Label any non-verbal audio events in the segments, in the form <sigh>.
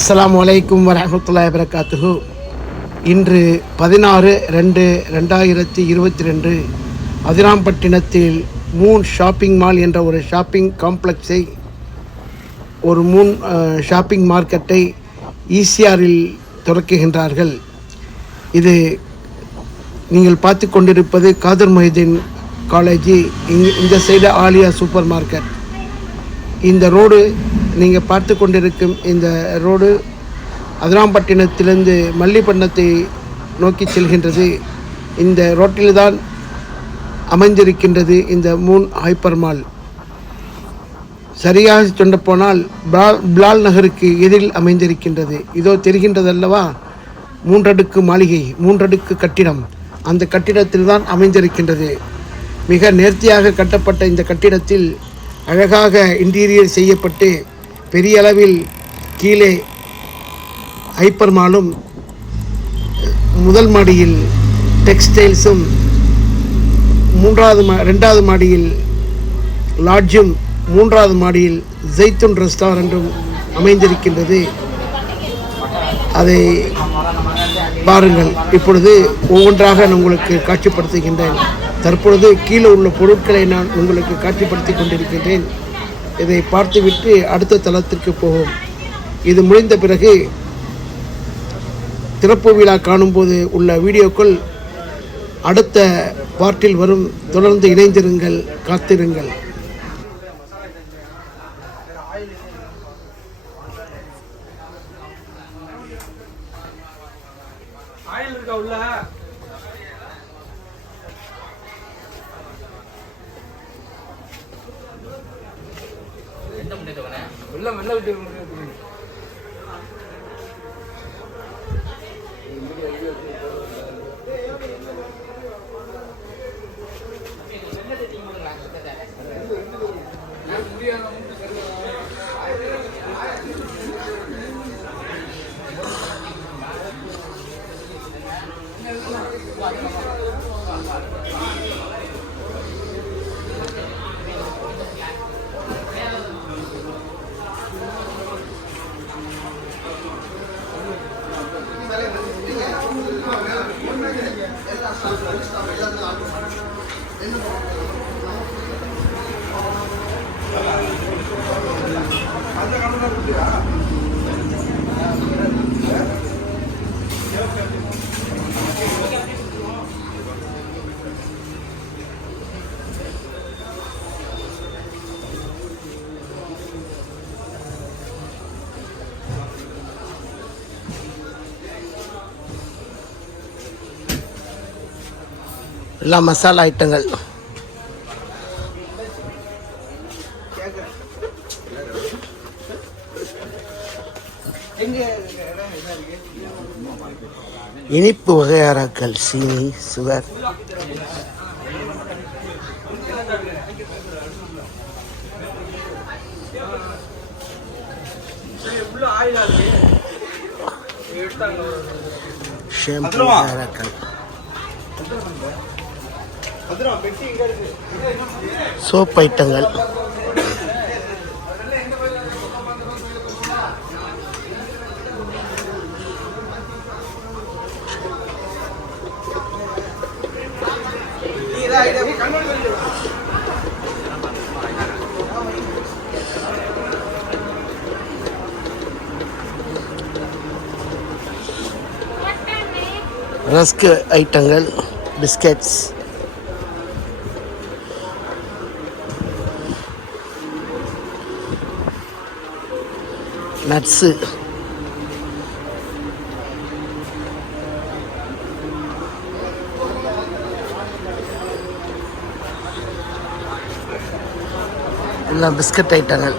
அஸ்லாம் வலைக்கும் வரமத்துல்லா வரகாத்துஹு இன்று பதினாறு ரெண்டு ரெண்டாயிரத்தி இருபத்தி ரெண்டு அதிராம்பட்டினத்தில் மூன் ஷாப்பிங் மால் என்ற ஒரு ஷாப்பிங் காம்ப்ளெக்ஸை ஒரு மூன் ஷாப்பிங் மார்க்கெட்டை ஈசிஆரில் தொடக்குகின்றார்கள் இது நீங்கள் பார்த்து கொண்டிருப்பது காதர் மொஹிதீன் காலேஜ் இந்த சைடு ஆலியா சூப்பர் மார்க்கெட். இந்த ரோடு நீங்கள் பார்த்து கொண்டிருக்கும் இந்த ரோடு அதிராம்பட்டினத்திலிருந்து மல்லிப்பட்டினத்தை நோக்கி செல்கின்றது. இந்த ரோட்டில்தான் அமைந்திருக்கின்றது இந்த மூன் ஹைப்பர் மால். சரியாக சொல்ல போனால் பிளால் நகருக்கு எதிரில் அமைந்திருக்கின்றது. இதோ தெரிகின்றதல்லவா? மூன்றடுக்கு மாளிகை மூன்றடுக்கு கட்டிடம். அந்த கட்டிடத்தில் தான் அமைந்திருக்கின்றது. மிக நேர்த்தியாக கட்டப்பட்ட இந்த கட்டிடத்தில் அழகாக இன்டீரியர் செய்யப்பட்டு பெரிய அளவில் கீழே ஹைப்பர் மாலும் முதல் மாடியில் டெக்ஸ்டைல்ஸும் மூன்றாவது மா ரெண்டாவது மாடியில் லாட்ஜும் மூன்றாவது மாடியில் ஜெய்துன் ரெஸ்டாரண்ட்டும் அமைந்திருக்கின்றது. அதை பாருங்கள். இப்பொழுது ஒவ்வொன்றாக நான் உங்களுக்கு காட்சிப்படுத்துகின்றேன். தற்பொழுது கீழே உள்ள பொருட்களை நான் உங்களுக்கு காட்சிப்படுத்தி கொண்டிருக்கின்றேன். இதை பார்த்துவிட்டு அடுத்த தளத்திற்கு போவோம். இது முடிந்த பிறகு திறப்பு விழா காணும்போது உள்ள வீடியோக்கள் அடுத்த பார்ட்டில் வரும். தொடர்ந்து இணைந்திருங்கள் காத்திருங்கள். எல்லாம் மசாலா ஐட்டங்கள். இனிப்பு வகையாராக்கள் சீனி sugar. Shampoo வகையாராக்கள் soap items. Rusk items biscuits. Nuts. எல்லாம் பிஸ்கட் ஐட்டங்கள்.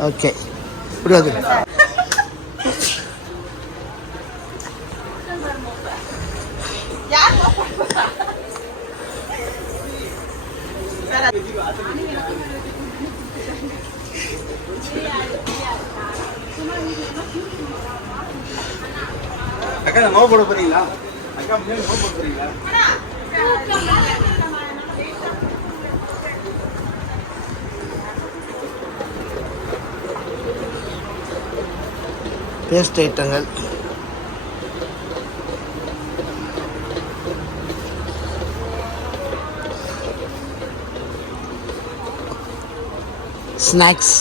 ஓகே. இப்படி வந்து. யார் அக்கா நோ போட போறீங்களா? அக்கா முன்னாடி நோ போட போறீங்களா? பேஸ்ட் ஐட்டங்கள் ஸ்நாக்ஸ்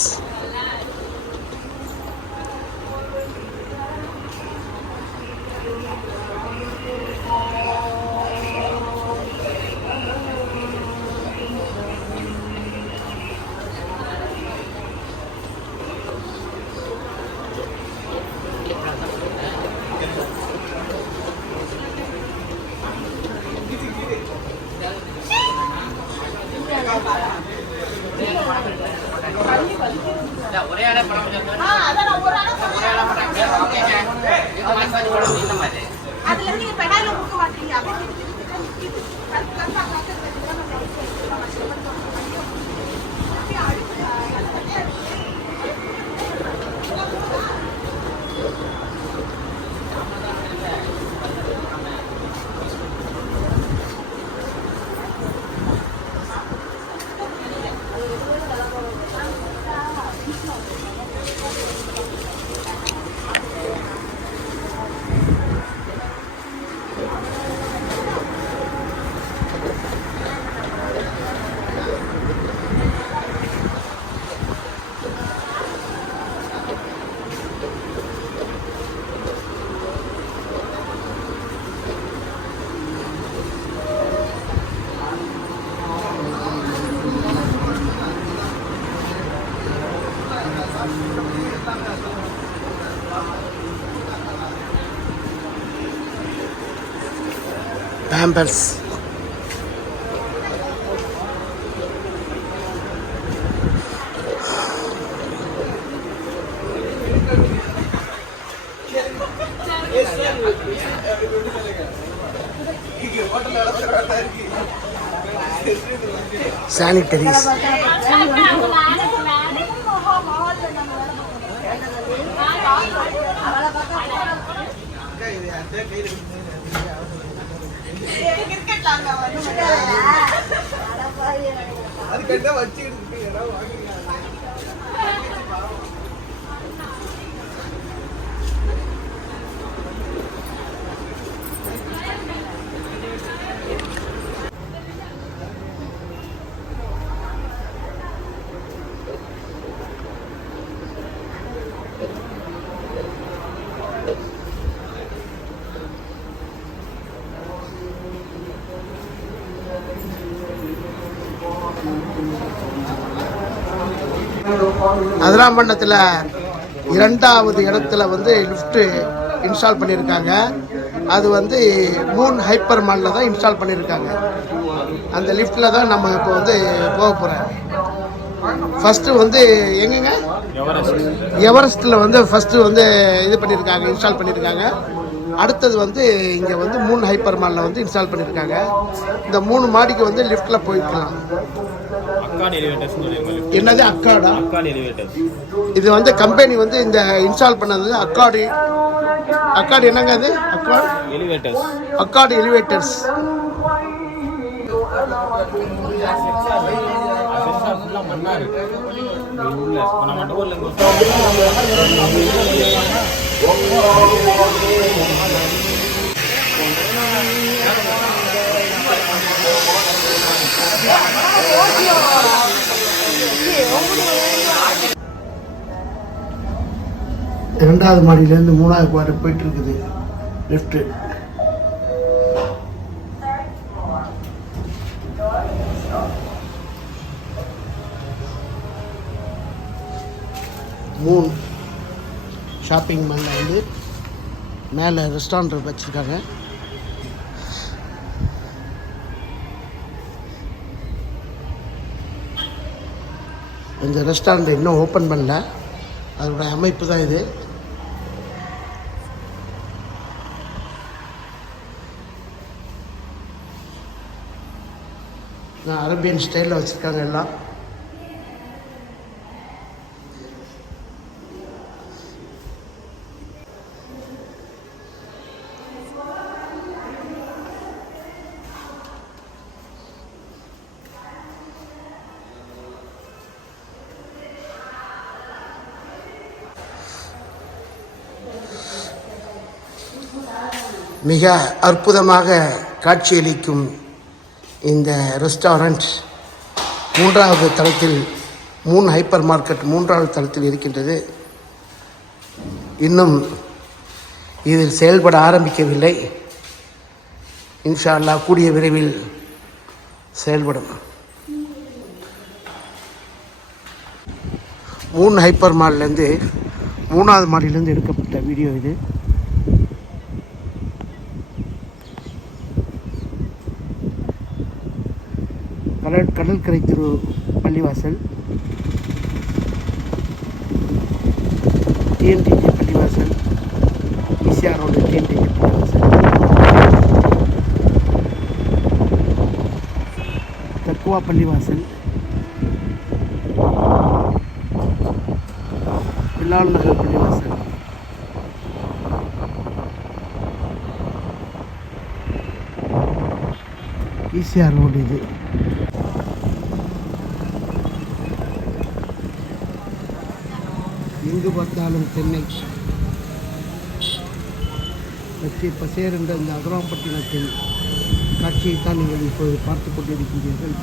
पैम्पर्स శానిటరీస్ ఇది అంతే <laughs> அதுக்கிட்ட வச்சு அதிராம்பண்ணத்தில் இரண்டாவது இடத்துல வந்து லிஃப்ட்டு இன்ஸ்டால் பண்ணியிருக்காங்க. அது வந்து மூன் ஹைப்பர் மாலில் தான் இன்ஸ்டால் பண்ணியிருக்காங்க. அந்த லிஃப்ட்டில் தான் நம்ம இப்போ வந்து போக போகிறோம் ஃபஸ்ட்டு வந்து எங்கங்க? எவரெஸ்ட்டில் வந்து ஃபஸ்ட்டு வந்து இது பண்ணியிருக்காங்க இன்ஸ்டால் பண்ணியிருக்காங்க. அடுத்தது வந்து இங்கே வந்து மூணு ஹைப்பர் மாலில் வந்து இன்ஸ்டால் பண்ணியிருக்காங்க. இந்த மூணு மாடிக்கு வந்து லிஃப்ட்டில் போய்க்கலாம் அக்கான் எலிவேட்டர்ஸ் சொல்லியிருக்கோம் என்னது அக்காடா? அக்கான் எலிவேட்டர்ஸ் இது வந்து கம்பெனி வந்து இந்த இன்ஸ்டால் பண்ணது அக்காடு. அக்காடு என்னங்க அது? அக்காடு எலிவேட்டர்ஸ் அக்காடு எலிவேட்டர்ஸ் நம்ம ரெண்டாவது இருந்து மாடியிலேருந்து மூணாவது மாடி போயிட்டு இருக்குது லிஃப்ட்டு மூணு ஷாப்பிங் மாலில் வந்து மேலே ரெஸ்டாரண்ட் வச்சுருக்காங்க. இந்த ரெஸ்டாரண்ட் இன்னும் ஓப்பன் பண்ணல. அதோட அமைப்பு தான் இது. நான் அரேபியன் ஸ்டைலில் வச்சுருக்காங்க எல்லாம். மிக அற்புதமாக காட்சியளிக்கும் இந்த ரெஸ்டாரண்ட் மூன்றாவது தளத்தில் மூன் ஹைப்பர் மார்க்கெட் மூன்றாவது தளத்தில் இருக்கின்றது. இன்னும் இதில் செயல்பட ஆரம்பிக்கவில்லை. இன்ஷா அல்லா கூடிய விரைவில் செயல்படும். மூன் ஹைப்பர் மால்லேருந்து மூணாவது மாடியிலேருந்து எடுக்கப்பட்ட வீடியோ இது. கடல் கடற்கரை திரு பள்ளிவாசல். டிஎன்டிஜி பள்ளிவாசல். ஈசிஆர் ரோடு டிஎன்டிஜி பள்ளிவாசல். தக்குவா பள்ளிவாசல். பிலால் நகர் பள்ளிவாசல். ஈசிஆர் ரோடு இது. எங்கு பார்த்தாலும் தென்னை பச்சை பசேர் என்ற இந்த அகராம்பட்டினத்தின் காட்சியைத்தான் நீங்கள் இப்போது பார்த்து கொண்டிருக்கின்றீர்கள்.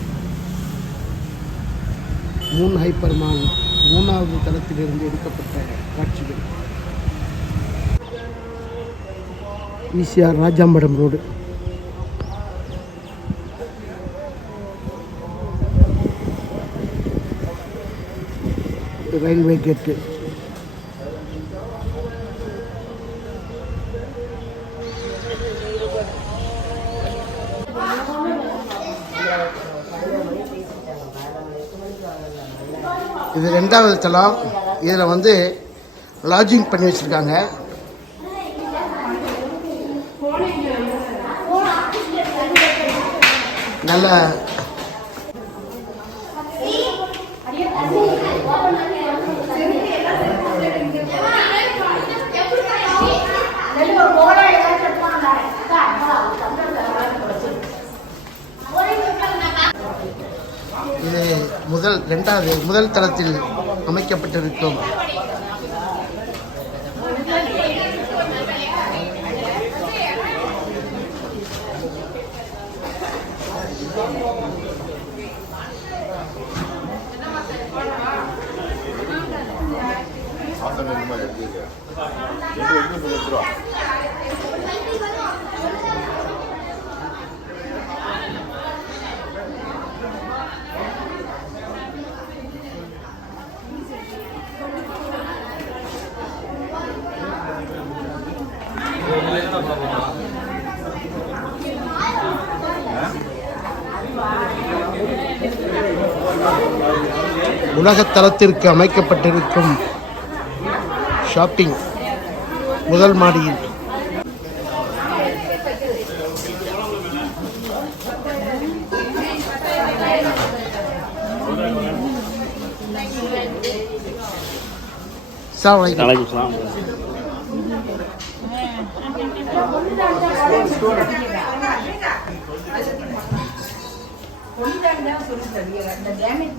மூன் ஹைப்பர் மால் மூணாவது தளத்திலிருந்து எடுக்கப்பட்ட காட்சிகள். ECR ராஜாம்படம் road. ரயில்வே கேட்டு. இது ரெண்டாவது தளம். இதில் வந்து லாட்ஜிங் பண்ணி வச்சுருக்காங்க. நல்ல இது முதல் ரெண்டாவது முதல் தளத்தில் அமைக்கப்பட்டிருக்கும். உலகத்தலத்திற்கு அமைக்கப்பட்டிருக்கும் ஷாப்பிங் முதல் மாடியில். அந்த டேமேஜ்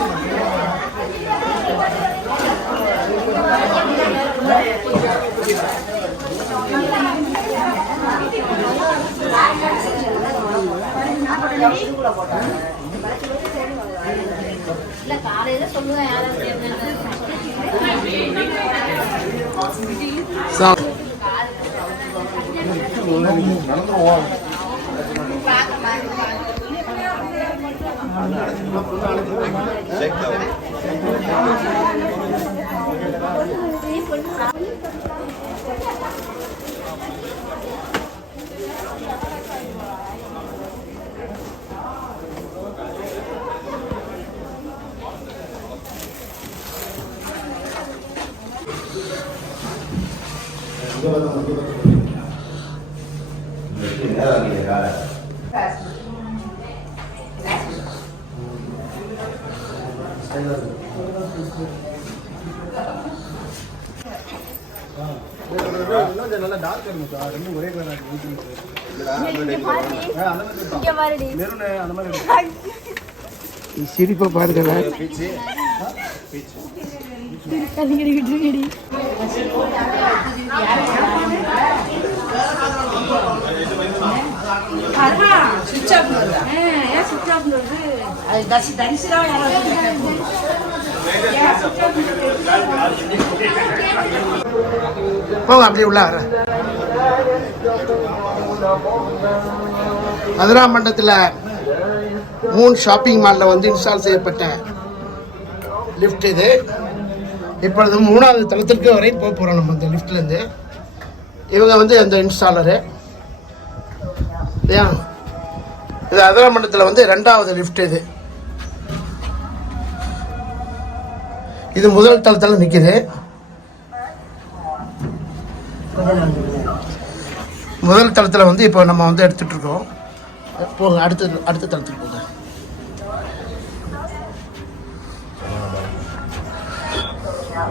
போட மாட்டீங்க இல்ல காலையில சொல்லுவேன் யாராவது என்னன்னு. சா- நடந்துருவோம் நல்லா டார்க் இருக்கும் ரெண்டும் ஒரே கலர் இங்க பாருடி. அந்த மாதிரி இருக்கும். சிரிப்பை பாருங்களேன் பீச்சு போங்க அப்படியே உள்ள வர. ஷாப்பிங் மாலில் வந்து இன்ஸ்டால் செய்யப்பட்ட லிஃப்ட் இது. இப்பொழுது மூணாவது தளத்திற்கு வரை போக போகிறோம் நம்ம இந்த லிஃப்ட்லேருந்து இவங்க வந்து அந்த இன்ஸ்டாலரு இல்லையா இது அதிராமண்டத்தில் வந்து ரெண்டாவது லிஃப்ட் இது. இது முதல் தளத்தில் நிற்கிது முதல் தளத்தில் வந்து இப்போ நம்ம வந்து எடுத்துகிட்ருக்கோம் போங்க அடுத்த அடுத்த தளத்துக்கு போங்க.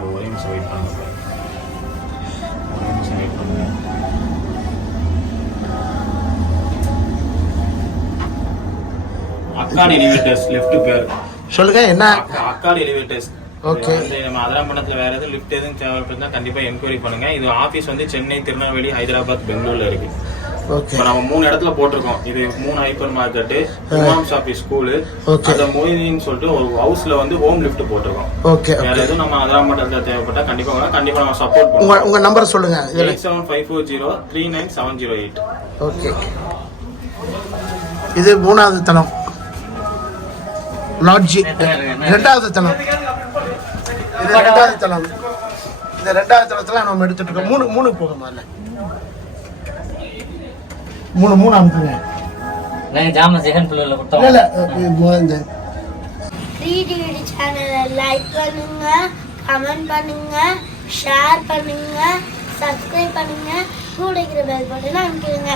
ஒரே நிமிஷம் வெயிட் பண்ணுங்க ஒரே நிமிஷம் வெயிட் பண்ணுங்க அக்கான் எலிவேட்டர்ஸ் லெஃப்ட் பேர். சொல்லுங்க என்ன? அக்கான் எலிவேட்டர்ஸ் Okay. நம்ம அதிராம்பணத்துல வேற எதுவும் லிஃப்ட் எதுவும் தேவைப்படுதா கண்டிப்பா என்கொயரி பண்ணுங்க. இது ஆபீஸ் வந்து சென்னை திருநெல்வேலி ஹைதராபாத் பெங்களூர்ல இருக்கு. ஓகே இப்ப நம்ம மூணு இடத்துல போட்டிருக்கோம். இது மூணு hyper market Imam Shafi school. அந்த மொய்தீன் சொல்லிட்டு ஒரு ஹவுஸ்ல வந்து ஹோம் லிஃப்ட் போட்டிருக்கோம். ஓகே வேற எதுவும் நம்ம அதிராம்பட்டத்துல தேவைப்பட்டா கண்டிப்பா. கண்டிப்பா நம்ம சப்போர்ட் பண்ணுவோம். உங்க நம்பர் சொல்லுங்க eight seven five four zero three nine seven zero eight okay இது மூணாவது தளம் லாட்ஜி ரெண்டாவது தளம் இது ரெண்டாவது தளம் இந்த ரெண்டாவது தளத்துல நம்ம எடுத்துட்டு இருக்கோம். மூணு மூணு போக முதல்ல மூணு மூணு அனுப்புங்க. நாங்கள் ஜாமன் செகண்ட் ஃப்ளோரில் இல்ல கொடுத்தோம் இல்ல இது மொ- இந்த. டிடிடி சேனலை லைக் பண்ணுங்க கமெண்ட் பண்ணுங்க ஷேர் பண்ணுங்க சப்ஸ்கிரைப் பண்ணுங்க. கூட இருக்கிற பெல் பட்டனை அமைக்கிடுங்க.